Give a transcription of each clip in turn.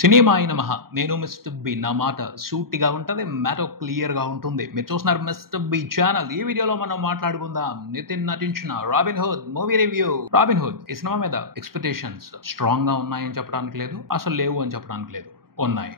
సినిమాయి నమః. నేను mister B. నా మాట సూటిగా ఉంటది, మ్యాటర్ క్లియర్ గా ఉంటుంది. మీరు చూస్తున్నారు మిస్టర్ బి ఛానల్. ఈ వీడియోలో మనం మాట్లాడుకుందాం నితిన్ నటించిన robin hood movie review. Robin hood ఈ సినిమా మీద ఎక్స్పెక్టేషన్స్ స్ట్రాంగ్ గా ఉన్నాయని చెప్పడానికి లేదు, అసలు లేవు అని చెప్పడానికి లేదు.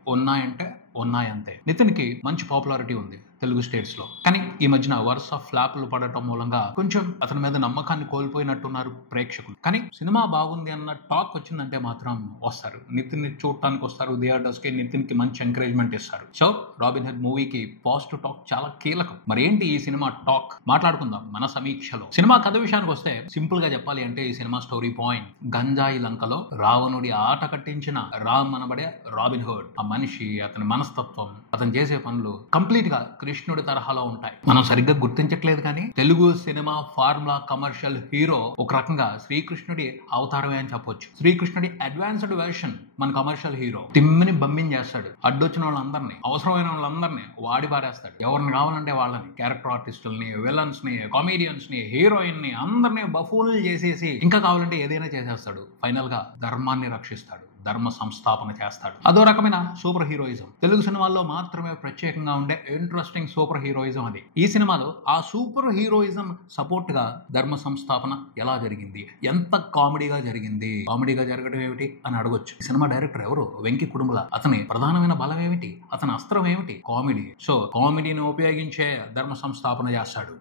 ఉన్నాయంటే ఉన్నాయి అంతే. నితిన్ కి మంచి పాపులారిటీ ఉంది తెలుగు స్టేట్స్ లో, కానీ ఈ మధ్యన వరుస ఫ్లాపులు పడటం మూలంగా కొంచెం అతని మీద నమ్మకాన్ని కోల్పోయినట్టున్నారు ప్రేక్షకులు. కానీ సినిమా బాగుంది అన్న టాక్ వచ్చిందంటే మాత్రం వస్తారు, నితిన్ ని చూడటానికి వస్తారు థియేటర్స్ కి. నితిన్ కి మంచి ఎంకరేజ్మెంట్ ఇస్తారు. సో రాబిన్ హుడ్ మూవీకి పాజిటివ్ టాక్ చాలా కీలకం. మరి ఏంటి ఈ సినిమా టాక్ మాట్లాడుకుందాం మన సమీక్షలో. సినిమా కథ విషయానికి వస్తే సింపుల్ గా చెప్పాలి అంటే ఈ సినిమా స్టోరీ పాయింట్ గంజాయి లంకలో రావణుడి ఆట కట్టించిన రామ్ అనబడే రాబిన్ హుడ్. ఆ మనిషి, అతని మనస్తత్వం, అతను చేసే పనులు కంప్లీట్ గా కృష్ణుడి తరహాలో ఉంటాయి. మనం సరిగ్గా గుర్తించట్లేదు కానీ Telugu cinema formula commercial hero ఒక రకంగా శ్రీకృష్ణుడి అవతారమే అని చెప్పొచ్చు. శ్రీకృష్ణుడి అడ్వాన్స్డ్ వెర్షన్ మన కమర్షియల్ హీరో. తిమ్మిని బమ్మిని చేస్తాడు, అడ్డొచ్చిన వాళ్ళందరినీ, అవసరమైన వాళ్ళందరినీ వాడి పారేస్తాడు. ఎవరిని కావాలంటే వాళ్ళని, క్యారెక్టర్ ఆర్టిస్టుల్ని, విలన్స్ ని, కామెడియన్స్ ని, హీరోయిన్ ని అందరినీ బఫూన్లు చేసేసి ఇంకా కావాలంటే ఏదైనా చేసేస్తాడు. ఫైనల్ గా ధర్మాన్ని రక్షిస్తాడు, ధర్మ సంస్థాపన చేస్తాడు. అదో రకమైన సూపర్ హీరోయిజం. తెలుగు సినిమాల్లో మాత్రమే ప్రత్యేకంగా ఉండే ఇంట్రెస్టింగ్ సూపర్ హీరోయిజం అది. ఈ సినిమాలో ఆ సూపర్ హీరోయిజం సపోర్ట్ గా ధర్మ సంస్థాపన ఎలా జరిగింది, ఎంత కామెడీగా జరిగింది. కామెడీగా జరగడం ఏమిటి అని అడగొచ్చు. ఈ సినిమా డైరెక్టర్ ఎవరు? వెంకి కుడుముల. అతని ప్రధానమైన బలం ఏమిటి, అతని అస్త్రం ఏమిటి? కామెడీ. సో కామెడీని ఉపయోగించే ధర్మ సంస్థాపన చేస్తాడు.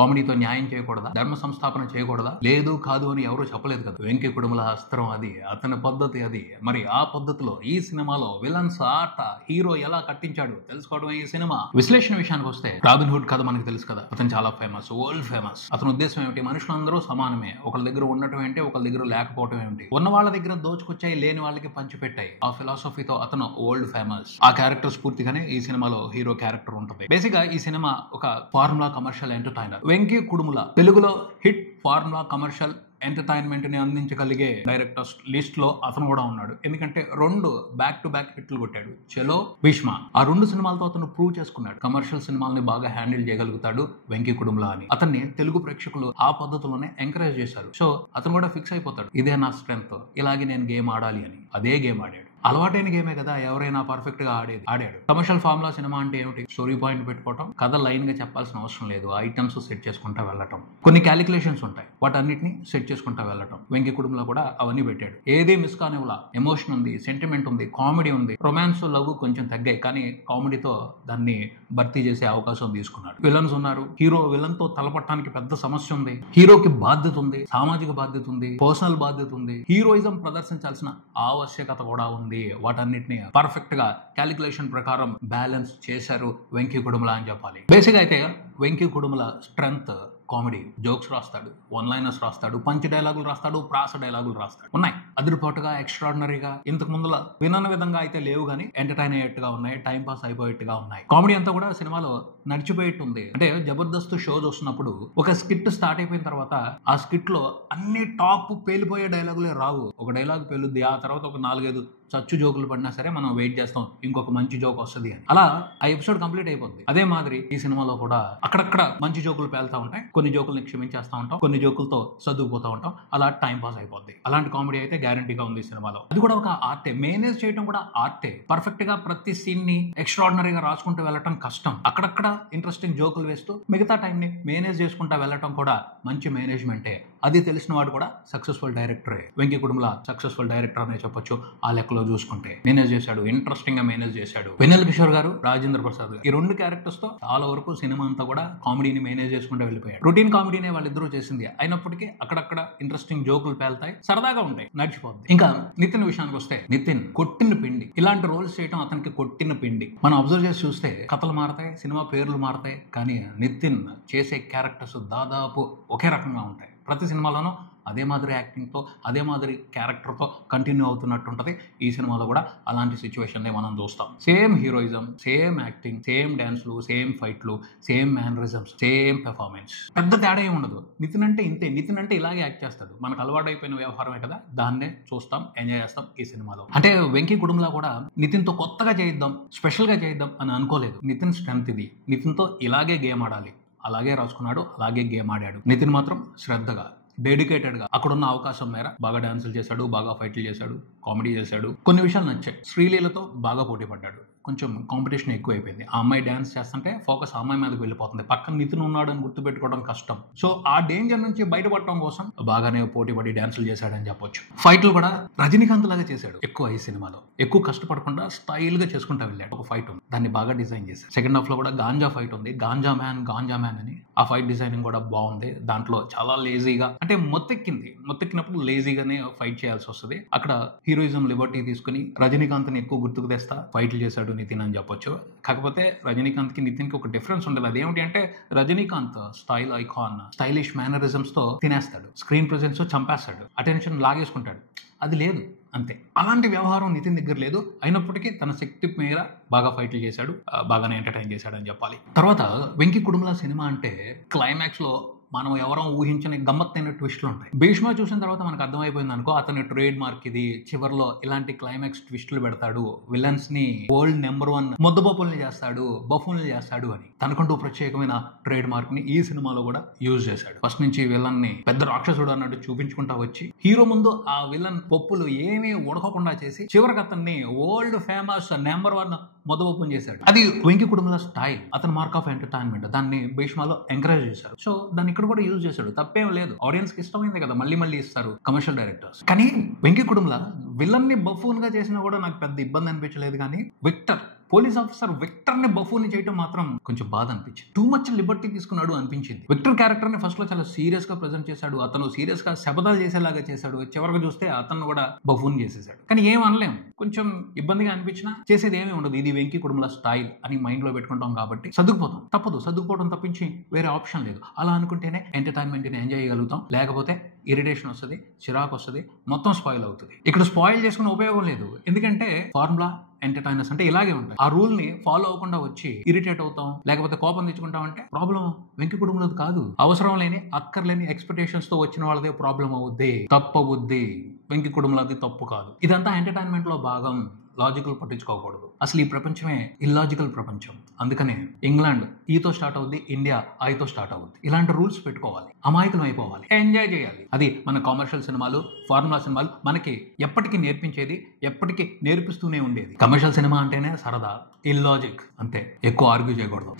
కామెడీతో న్యాయం చేయకూడదా, ధర్మ సంస్థాపన చేయకూడదా? లేదు కాదు అని ఎవరు చెప్పలేదు కదా. వెంకి కుడుముల అస్త్రం అది, అతని పద్ధతి అది. మరి ఆ పద్ధతిలో ఈ సినిమాలో విలన్స్ ఆట హీరో ఎలా కట్టించాడు తెలుసుకోవడమే ఈ సినిమా. విశ్లేషణ విషయానికి వస్తే రాబిన్ హుడ్ కథ మనకు తెలుసు కదా. అతను చాలా ఫేమస్, వరల్డ్ ఫేమస్. అతని ఉద్దేశం ఏమిటి? మనుషులందరూ సమానమే, ఒకళ్ళ దగ్గర ఉండటం ఏంటి, ఒకళ్ళ దగ్గర లేకపోవటం ఏమిటి, ఉన్న వాళ్ళ దగ్గర దోచుకొచ్చాయి, లేని వాళ్ళకి పంచిపెట్టాయి. ఆ ఫిలాసఫీతో అతను వరల్డ్ ఫేమస్. ఆ క్యారెక్టర్ స్ఫూర్తిగానే ఈ సినిమాలో హీరో క్యారెక్టర్ ఉంటుంది. బేసిక్ గా ఈ సినిమా ఒక formula commercial entertainer. Venky Kudumula తెలుగులో హిట్ ఫార్ములా కమర్షియల్ ఎంటర్టైన్మెంట్ ని అందించగలిగే డైరెక్టర్స్ లిస్ట్ లో అతను కూడా ఉన్నాడు. ఎందుకంటే 2 బ్యాక్ టు బ్యాక్ హిట్లు కొట్టాడు, చలో, భీష్మ. ఆ 2 సినిమాలతో అతను ప్రూవ్ చేసుకున్నాడు కమర్షియల్ సినిమాల్ని బాగా హ్యాండిల్ చేయగలుగుతాడు వెంకీ కుడుముల అని. అతన్ని తెలుగు ప్రేక్షకులు ఆ పద్ధతిలోనే ఎంకరేజ్ చేశారు. సో అతను కూడా ఫిక్స్ అయిపోతాడు, ఇదే నా స్ట్రెంగ్త్, ఇలాగే నేను గేమ్ ఆడాలి అని. అదే గేమ్ ఆడాడు. అలవాటైన గేమే కదా, ఎవరైనా పర్ఫెక్ట్ గా ఆడాడు. కమర్షియల్ ఫార్ములా సినిమా అంటే ఏమిటి? స్టోరీ పాయింట్ పెట్టుకోవటం, కథ లైన్ గా చెప్పాల్సిన అవసరం లేదు, ఐటమ్స్ సెట్ చేసుకుంటా వెళ్ళటం, కొన్ని క్యాలిక్యులేషన్స్ ఉంటాయి, వాటన్నిటిని సెట్ చేసుకుంటా వెళ్ళటం. వెంకీ కుటుంబంలో కూడా అవన్నీ పెట్టాడు. ఏది మిస్ కానివ్వలా. ఎమోషన్ ఉంది, సెంటిమెంట్ ఉంది, కామెడీ ఉంది. రొమాన్స్, లవ్ కొంచెం తగ్గాయి, కానీ కామెడీతో దాన్ని భర్తీ చేసే అవకాశం తీసుకున్నాడు. విలన్స్ ఉన్నారు, హీరో విలన్ తో తలపట్టడానికి పెద్ద సమస్య ఉంది. హీరోకి బాధ్యత ఉంది, సామాజిక బాధ్యత ఉంది, పర్సనల్ బాధ్యత ఉంది, హీరోయిజం ప్రదర్శించాల్సిన ఆవశ్యకత కూడా ఉంది. వాటన్నిటిని పర్ఫెక్ట్ గా క్యాలిక్యులేషన్ ప్రకారం బ్యాలెన్స్ చేశారు వెంకీ కుడుముల అని చెప్పాలి. బేసిక్ అయితే Venky Kudumula strength comedy. Jokes రాస్తాడు, వన్ లైనర్స్ రాస్తాడు, పంచ్ డైలాగులు రాస్తాడు, ప్రాస డైలాగులు రాస్తాడు. ఉన్నాయి అదిరిపోటుగా, ఎక్స్ట్రాడినరీగా. ఇంతకు ముందుల వినని విధంగా అయితే లేవు, కానీ ఎంటర్టైన్ అయ్యేట్టుగా ఉన్నాయి, టైం పాస్ అయిపోయేట్టుగా ఉన్నాయి. కామెడీ అంతా కూడా సినిమాలో నడిచిపోయేట్టుంది. అంటే జబర్దస్త్ షో చూస్తున్నప్పుడు ఒక స్కిట్ స్టార్ట్ అయిపోయిన తర్వాత ఆ స్కిట్ లో అన్ని టాప్ పేలిపోయే డైలాగులే రావు. ఒక డైలాగ్ పేలుద్ది, ఆ తర్వాత ఒక 4-5 చచ్చు జోకులు పడినా సరే మనం వెయిట్ చేస్తాం, ఇంకొక మంచి జోక్ వస్తుంది అని. అలా ఆ ఎపిసోడ్ కంప్లీట్ అయిపోద్ది. అదే మాదిరి ఈ సినిమాలో కూడా అక్కడక్కడ మంచి జోకులు పేలుతా ఉంటాయి, కొన్ని జోకుల్ని క్షమించేస్తా ఉంటాం, కొన్ని జోకులతో సర్దుకుపోతా ఉంటాం. అలా టైం పాస్ అయిపోద్ది. అలాంటి కామెడీ అయితే గ్యారంటీగా ఉంది ఈ సినిమాలో. అది కూడా ఒక ఆర్టే, మేనేజ్ చేయడం కూడా ఆర్టే. పర్ఫెక్ట్ గా ప్రతి సీన్ ని ఎక్స్ట్రాడినరీగా రాసుకుంటూ వెళ్ళటం కష్టం. అక్కడక్కడ ఇంట్రెస్టింగ్ జోకులు వేస్తూ మిగతా టైం ని మేనేజ్ చేసుకుంటూ వెళ్ళటం కూడా మంచి మేనేజ్మెంటే. అది తెలిసిన వాడు కూడా సక్సెస్ఫుల్ డైరెక్టరే. వెంకీ కుడుముల సక్సెస్ఫుల్ డైరెక్టర్ అనే చెప్పొచ్చు. ఆ లెక్కలో చూసుకుంటే మేనేజ్ చేశాడు, ఇంట్రెస్టింగ్ గా మేనేజ్ చేశాడు. వెన్నెల కిషోర్ గారు, రాజేంద్ర ప్రసాద్ గారు, ఈ 2 క్యారెక్టర్స్ తో చాలా వరకు సినిమా అంతా కూడా కామెడీని మేనేజ్ చేసుకుంటూ వెళ్ళిపోయాడు. రొటీన్ కామెడీనే వాళ్ళిద్దరూ చేసింది అయినప్పటికీ అక్కడక్కడ ఇంట్రెస్టింగ్ జోకులు పేలుతాయి, సరదాగా ఉంటాయి, నడిచిపోద్ది. ఇంకా నితిన్ విషయానికి వస్తే నితిన్ కొట్టిన పిండి. ఇలాంటి రోల్స్ చేయడం అతనికి కొట్టిన పిండి. మనం అబ్జర్వ్ చేసి చూస్తే కథలు మారతాయి, సినిమా పేర్లు మారతాయి, కానీ నితిన్ చేసే క్యారెక్టర్స్ దాదాపు ఒకే రకంగా ఉంటాయి. ప్రతి సినిమాలోనూ అదే మాదిరి యాక్టింగ్తో, అదే మాదిరి క్యారెక్టర్తో కంటిన్యూ అవుతున్నట్టుంటది. ఈ సినిమాలో కూడా అలాంటి సిచ్యువేషన్ మనం చూస్తాం. Same heroism, same acting, same డాన్స్లు, సేమ్ ఫైట్లు, సేమ్ మేనరిజమ్స్, సేమ్ పెర్ఫార్మెన్స్. పెద్ద తేడా ఏమి ఉండదు. నితిన్ అంటే ఇంతే, నితిన్ అంటే ఇలాగే యాక్ట్ చేస్తాడు. మనకు అలవాటు అయిపోయిన వ్యవహారమే కదా, దాన్నే చూస్తాం, ఎంజాయ్ చేస్తాం ఈ సినిమాలో. అంటే వెంకీ కుటుంబంలో కూడా నితిన్తో కొత్తగా చేయిద్దాం, స్పెషల్ గా చేయిద్దాం అని అనుకోలేదు. నితిన్ స్ట్రెంత్ ఇది. నితిన్తో ఇలాగే గేమ్ ఆడాలి, అలాగే రాసుకున్నాడు, అలాగే గేమ్ ఆడాడు. నితిన్ మాత్రం శ్రద్ధగా డెడికేటెడ్ గా అక్కడున్న అవకాశం మేర బాగా డాన్సులు చేశాడు, బాగా ఫైట్లు చేశాడు, కామెడీ చేశాడు. కొన్ని విషయాలు నచ్చాయి. శ్రీలీలతో బాగా పోటీ పడ్డాడు. కొంచెం కాంపిటీషన్ ఎక్కువైపోయింది. ఆ అమ్మాయి డాన్స్ చేస్తుంటే ఫోకస్ ఆ అమ్మాయి మీదకి వెళ్ళిపోతుంది. పక్కన నితిన్ ఉన్నాడని గుర్తుపెట్టుకోవడం కష్టం. సో ఆ డేంజర్ నుంచి బయటపడటం కోసం బాగానే పోటీ పడి డాన్సులు చేశాడని చెప్పొచ్చు. ఫైట్లు కూడా రజనీకాంత్ లాగా చేశాడు. ఎక్కువ ఈ సినిమాలో ఎక్కువ కష్టపడకుండా స్టైల్ గా చేసుకుంటా వెళ్ళాడు. ఒక ఫైట్ ఉంది, దాన్ని బాగా డిజైన్ చేశాడు. సెకండ్ హాఫ్ లో కూడా గాంజా ఫైట్ ఉంది. గాంజా మ్యాన్ అని ఆ ఫైట్ డిజైనింగ్ కూడా బాగుంది. దాంట్లో చాలా లేజీగా అంటే మొత్తెక్కినప్పుడు లేజీగానే ఫైట్ చేయాల్సి వస్తుంది. అక్కడ హీరోయిజం లిబర్టీ తీసుకుని రజనీకాంత్ ని ఎక్కువ గుర్తుకు తెస్తా ఫైట్లు చేశాడు నితిన్ అని చెప్పొచ్చు. కాకపోతే రజనీకాంత్ కి నితిన్ కి ఒక డిఫరెన్స్ ఉండదు. అదేమిటి అంటే Rajinikanth style icon, stylish mannerisms తో తినేస్తాడు, స్క్రీన్ ప్రెజెన్స్ చంపేస్తాడు, అటెన్షన్ లాగేసుకుంటాడు. అది లేదు అంతే. అలాంటి వ్యవహారం నితిన్ దగ్గర లేదు. అయినప్పటికీ తన శక్తి మేర బాగా ఫైట్లు చేశాడు, బాగానే ఎంటర్టైన్ చేశాడు అని చెప్పాలి. తర్వాత వెంకీ కుడుముల సినిమా అంటే క్లైమాక్స్ లో మనం ఎవరో ఊహించని గమ్మత్తైన ట్విస్టులు ఉంటాయి. భీష్మ చూసిన తర్వాత మనకు అర్థమైపోయింది అనుకో, అతని ట్రేడ్ మార్క్ ఇది. చివరిలో ఇలాంటి క్లైమాక్స్ ట్విస్టులు పెడతాడు, విలన్స్ ని వరల్డ్ నెంబర్ 1 ముద్దబొప్పుల్ని చేస్తాడు, బఫూల్ని చేస్తాడు అని. తనకంటూ ప్రత్యేకమైన ట్రేడ్ మార్క్ ని ఈ సినిమాలో కూడా యూజ్ చేశాడు. ఫస్ట్ నుంచి విలన్ ని పెద్ద రాక్షసుడు అన్నట్టు చూపించుకుంటా వచ్చి హీరో ముందు ఆ విలన్ పప్పులు ఏమీ ఉడకకుండా చేసి చివరికి అతన్ని వరల్డ్ ఫేమస్ నెంబర్ 1 ముద్దబొప్పుని చేశాడు. అది వెంకీ కుడుముల స్టైల్, అతని మార్క్ ఆఫ్ ఎంటర్టైన్మెంట్. దాన్ని భీష్మలో ఎంకరేజ్ చేశారు. సో దాన్ని ఇక్కడ కూడా యూజ్ చేశాడు. తప్పేం లేదు. ఆడియన్స్ కి ఇష్టమైంది కదా, మళ్ళీ ఇస్తారు కమర్షియల్ డైరెక్టర్స్. కానీ వెంకీ కుడుముల విలన్ ని బఫూన్ గా చేసినా కూడా నాకు పెద్ద ఇబ్బంది అనిపించలేదు. కానీ పోలీస్ ఆఫీసర్ విక్టర్ ని బఫూని చేయడం మాత్రం కొంచెం బాధ అనిపించింది. టూ మచ్ లిబర్టీ తీసుకున్నాడు అనిపించింది. విక్టర్ క్యారెక్టర్ ని ఫస్ట్ లో చాలా సీరియస్ గా ప్రెజెంట్ చేశాడు. అతను సీరియస్ గా శపథాలు చేసేలాగా చేశాడు. చివరికి చూస్తే అతను కూడా బఫూన్ చేసేసాడు. కానీ ఏం అనలేం, కొంచెం ఇబ్బందిగా అనిపించినా చేసేది ఏమీ ఉండదు. ఇది వెంకీ కుడుముల స్టైల్ అని మైండ్ లో పెట్టుకుంటాం కాబట్టి సర్దుకుపోవడం తప్పించి వేరే ఆప్షన్ లేదు. అలా అనుకుంటేనే ఎంటర్టైన్మెంట్ ని ఎంజాయ్ చేయగలుగుతాం. లేకపోతే ఇరిటేషన్ వస్తుంది, చిరాకు వస్తుంది, మొత్తం స్పాయిల్ అవుతుంది. ఇక్కడ స్పాయిల్ చేసుకునే ఉపయోగం లేదు. ఎందుకంటే ఫార్ములా ఎంటర్టైనర్స్ అంటే ఇలాగే ఉంటాయి. ఆ రూల్ ని ఫాలో అవ్వకుండా వచ్చి ఇరిటేట్ అవుతాం, లేకపోతే కోపం తెచ్చుకుంటాం అంటే ప్రాబ్లం వెంకీ కుటుంబంలోది కాదు. అవసరం లేని అక్కర్లేని ఎక్స్పెక్టేషన్స్ తో వచ్చిన వాళ్ళదే ప్రాబ్లం అవుద్ది, తప్పవుద్ది. వెంకీ కుటుంబంలోది తప్పు కాదు. ఇదంతా ఎంటర్టైన్మెంట్ లో భాగం. లాజికల్ పట్టించుకోకూడదు. అసలు ఈ ప్రపంచమే ఇల్లాజికల్ ప్రపంచం. అందుకనే ఇంగ్లాండ్ ఈతో స్టార్ట్ అవుద్ది, ఇండియా ఐతో స్టార్ట్ అవుద్ది. ఇలాంటి రూల్స్ పెట్టుకోవాలి, అమాయకులు అయిపోవాలి, ఎంజాయ్ చేయాలి. అది మన కమర్షియల్ సినిమాలు, ఫార్ములా సినిమాలు మనకి ఎప్పటికీ నేర్పించేది, ఎప్పటికీ నేర్పిస్తూనే ఉండేది. కమర్షియల్ సినిమా అంటేనే సరదా, ఇల్లాజిక్ అంతే, ఎక్కువ ఆర్గ్యూ చేయకూడదు.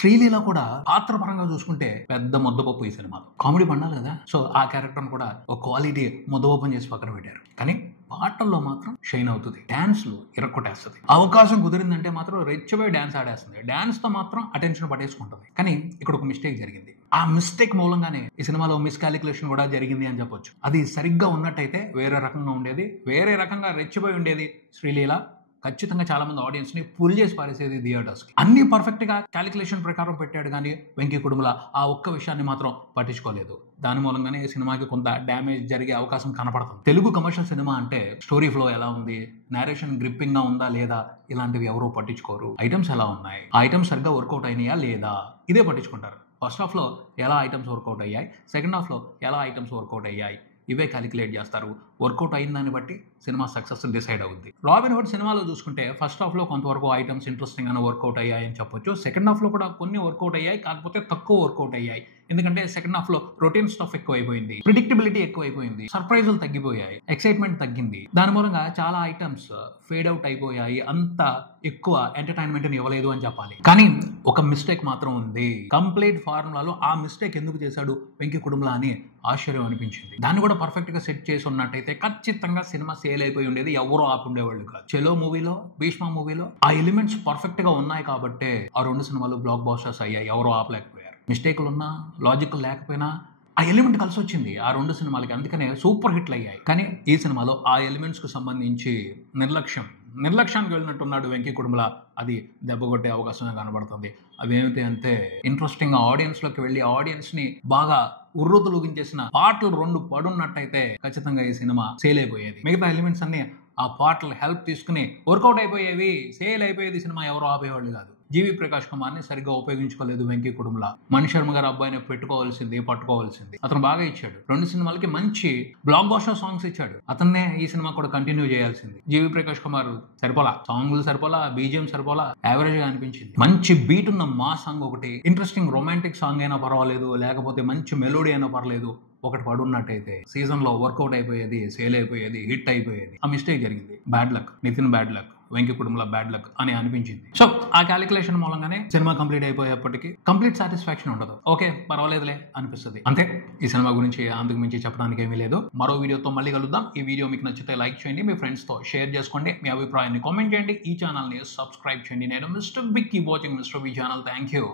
శ్రీలీల కూడా పాత్ర పరంగా చూసుకుంటే పెద్ద ముద్దపప్పు ఈ సినిమాలో. కామెడీ పండాలి కదా, సో ఆ క్యారెక్టర్ కూడా ఒక క్వాలిటీ ముద్దపప్పు చేసి పక్కన పెట్టారు. కానీ పాటల్లో మాత్రం షైన్ అవుతుంది, డాన్స్ లో ఇరక్కొట్టేస్తుంది. అవకాశం కుదిరిందంటే మాత్రం రెచ్చిపోయి డాన్స్ ఆడేస్తుంది. డాన్స్ తో మాత్రం అటెన్షన్ పట్టేసుకుంటుంది. కానీ ఇక్కడ ఒక మిస్టేక్ జరిగింది. ఆ మిస్టేక్ మూలంగానే ఈ సినిమాలో మిస్కాలిక్యులేషన్ కూడా జరిగింది అని చెప్పొచ్చు. అది సరిగ్గా ఉన్నట్టయితే వేరే రకంగా ఉండేది, వేరే రకంగా రెచ్చిపోయి ఉండేది. శ్రీలీల ఖచ్చితంగా చాలా మంది ఆడియన్స్ ని పుల్ చేసి పారేసేది థియేటర్స్ కి. అన్ని పర్ఫెక్ట్ గా క్యాలిక్యులేషన్ ప్రకారం పెట్టాడు, కానీ వెంకీ కుడుముల ఆ ఒక్క విషయాన్ని మాత్రం పట్టించుకోలేదు. దాని మూలంగానే ఈ సినిమాకి కొంత డ్యామేజ్ జరిగే అవకాశం కనపడుతుంది. తెలుగు కమర్షియల్ సినిమా అంటే స్టోరీ ఫ్లో ఎలా ఉంది, నేరేషన్ గ్రిప్పింగ్ గా ఉందా లేదా, ఇలాంటివి ఎవరూ పట్టించుకోరు. ఐటమ్స్ ఎలా ఉన్నాయి, ఆ ఐటమ్స్ సరిగ్గా వర్కౌట్ అయినాయా లేదా, ఇదే పట్టించుకుంటారు. ఫస్ట్ హాఫ్ లో ఎలా ఐటమ్స్ వర్కౌట్ అయ్యాయి, సెకండ్ హాఫ్ లో ఎలా ఐటమ్స్ వర్కౌట్ అయ్యాయి, ఇవే క్యాలిక్యులేట్ చేస్తారు. వర్కౌట్ అయిన దాన్ని బట్టి సినిమా సక్సెస్ డిసైడ్ అవుద్ది. రాబిన్ హుడ్ సినిమాలో చూసుకుంటే ఫస్ట్ హాఫ్ లో కొంతవరకు ఐటమ్స్ ఇంట్రెస్టింగ్ గా వర్కౌట్ అయ్యాయి అని చెప్పొచ్చు. సెకండ్ హాఫ్ లో కూడా కొన్ని వర్కౌట్ అయ్యాయి, కాకపోతే తక్కువ వర్కౌట్ అయ్యాయి. ఎందుకంటే సెకండ్ హాఫ్ లో రొటీన్ స్టఫ్ ఎక్కువ అయిపోయింది, ప్రిడిక్టబిలిటీ ఎక్కువ అయిపోయింది, సర్ప్రైజులు తగ్గిపోయాయి, ఎక్సైట్మెంట్ తగ్గింది. దాని మూలంగా చాలా ఐటమ్స్ ఫేడ్ అవుట్ అయిపోయాయి. అంత ఎక్కువ ఎంటర్టైన్మెంట్ ఇవ్వలేదు అని చెప్పాలి. కానీ ఒక మిస్టేక్ మాత్రం ఉంది. కంప్లీట్ ఫార్ములాలో ఆ మిస్టేక్ ఎందుకు చేశాడు వెంకీ కుడుముల అని ఆశ్చర్యం అనిపించింది. దాన్ని కూడా పర్ఫెక్ట్ గా సెట్ చేసి ఉన్నట్టయితే ఖచ్చితంగా సినిమా సేల్ అయిపోయి ఉండేది, ఎవరో ఆపి ఉండేవాళ్ళు కాదు. చెలో మూవీలో, భీష్మ మూవీలో ఆ ఎలిమెంట్స్ పర్ఫెక్ట్ గా ఉన్నాయి కాబట్టి ఆ రెండు సినిమాలు బ్లాక్ బాస్టర్స్ అయ్యాయి, ఎవరో ఆపలేకపోయారు. మిస్టేక్లు ఉన్నా, లాజిక్ లేకపోయినా ఆ ఎలిమెంట్ కలిసి వచ్చింది ఆ రెండు సినిమాలకి, అందుకనే సూపర్ హిట్లు అయ్యాయి. కానీ ఈ సినిమాలో ఆ ఎలిమెంట్స్ కు సంబంధించి నిర్లక్ష్యానికి వెళ్ళినట్టున్నాడు వెంకీ కుడుముల. అది దెబ్బ కొట్టే అవకాశమే కనబడుతుంది. అవేమిటి అంటే ఇంట్రెస్టింగ్ గా ఆడియన్స్ లోకి వెళ్ళి ఆడియన్స్ ని బాగా ఉర్రూతలూగించేసిన పాటలు 2 పడున్నట్టయితే ఖచ్చితంగా ఈ సినిమా సేల్ అయిపోయేది. మిగతా ఎలిమెంట్స్ అన్ని ఆ పాటలు హెల్ప్ తీసుకుని వర్కౌట్ అయిపోయేవి, సేల్ అయిపోయేది సినిమా, ఎవరో ఆపేవాళ్ళు కాదు. జీవి ప్రకాష్ కుమార్ ని సరిగ్గా ఉపయోగించుకోలేదు వెంకీ కుడుముల. మణి శర్మ గారు అబ్బాయిని పట్టుకోవాల్సింది అతను బాగా ఇచ్చాడు. 2 సినిమాలకి మంచి బ్లాక్ బాస్టర్ సాంగ్స్ ఇచ్చాడు. అతన్నే ఈ సినిమా కూడా కంటిన్యూ చేయాల్సింది. జీవి ప్రకాష్ కుమార్ సరిపోలా, సాంగ్లు సరిపోలా, బీజిఎం సరిపోలా, యావరేజ్ గా అనిపించింది. మంచి బీట్ ఉన్న మా సాంగ్ ఒకటి, ఇంట్రెస్టింగ్ రొమాంటిక్ సాంగ్ అయినా పర్వాలేదు, లేకపోతే మంచి మెలోడీ అయినా పర్లేదు, ఒకటి పడున్నట్టయితే సీజన్ లో వర్కౌట్ అయిపోయేది, సేల్ అయిపోయేది, హిట్ అయిపోయేది. ఆ మిస్టేక్ జరిగింది. Bad luck, Nithiin bad luck, Venky కుటుంబంలో బ్యాడ్ లక్ అని అనిపించింది. సో ఆ క్యాలిక్యులేషన్ మూలంగానే సినిమా కంప్లీట్ అయిపోయేప్పటికి కంప్లీట్ సాటిస్ఫాక్షన్ ఉండదు. ఓకే పర్వాలేదులే అనిపిస్తుంది. అంతే, ఈ సినిమా గురించి అంతకు మించి చెప్పడానికి ఏమీ లేదు. మరో వీడియోతో మళ్ళీ కలుద్దాం. ఈ వీడియో మీకు నచ్చితే లైక్ చేయండి, మీ ఫ్రెండ్స్ తో షేర్ చేసుకోండి, మీ అభిప్రాయాన్ని కామెంట్ చేయండి, ఈ ఛానల్ ని సబ్స్క్రైబ్ చేయండి. నేను mister big, keep watching mister B channel. Thank you.